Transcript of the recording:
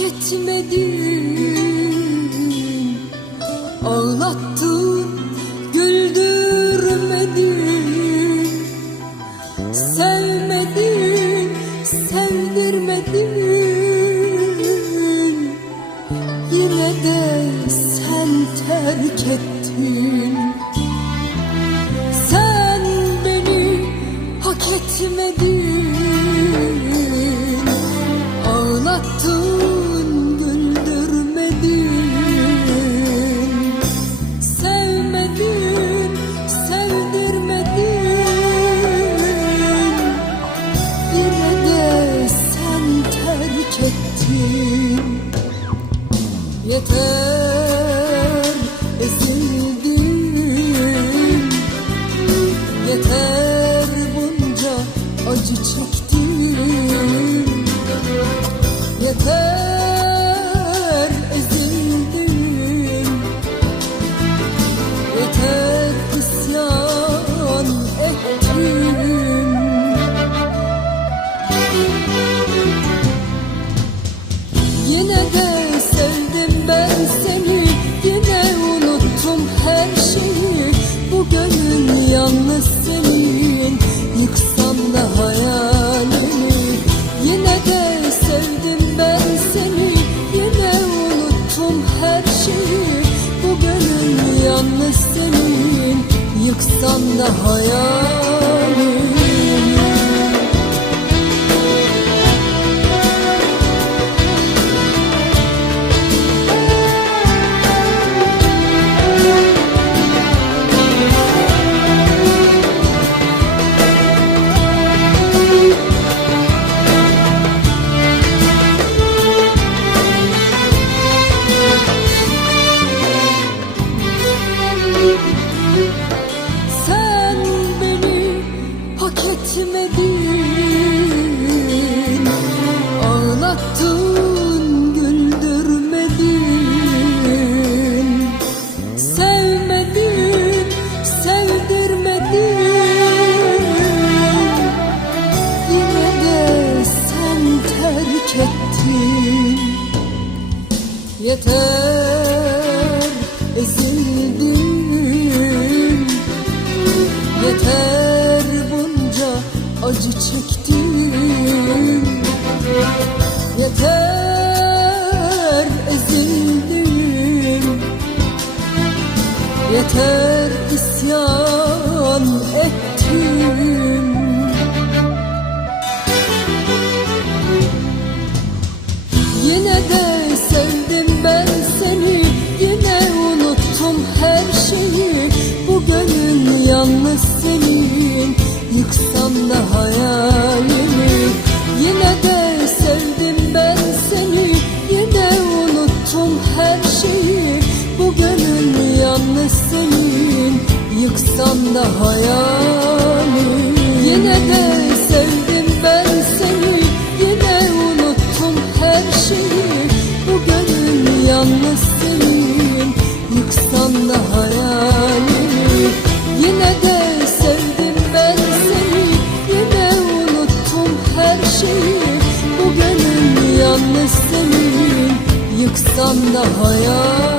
etmedin. Ağlattın, güldürmedin. Sevmedin, sevdirmedin. Yine de sen terk ettin. Sen beni hak etmedin Yeter ezildim Yeter bunca acı çektim Yıksan da hayalini Yeter ezildim. Yeter bunca acı çektim. Yeter ezildim. Yeter da hayalimi Yine de sevdim ben seni. Yine unuttum her şeyi Bu gönül yalnız senin. Yıksan da hayalimi Yine de sevdim ben seni. Yine unuttum her şeyi Bu gönül yalnız senin. Yıksan da hayalimi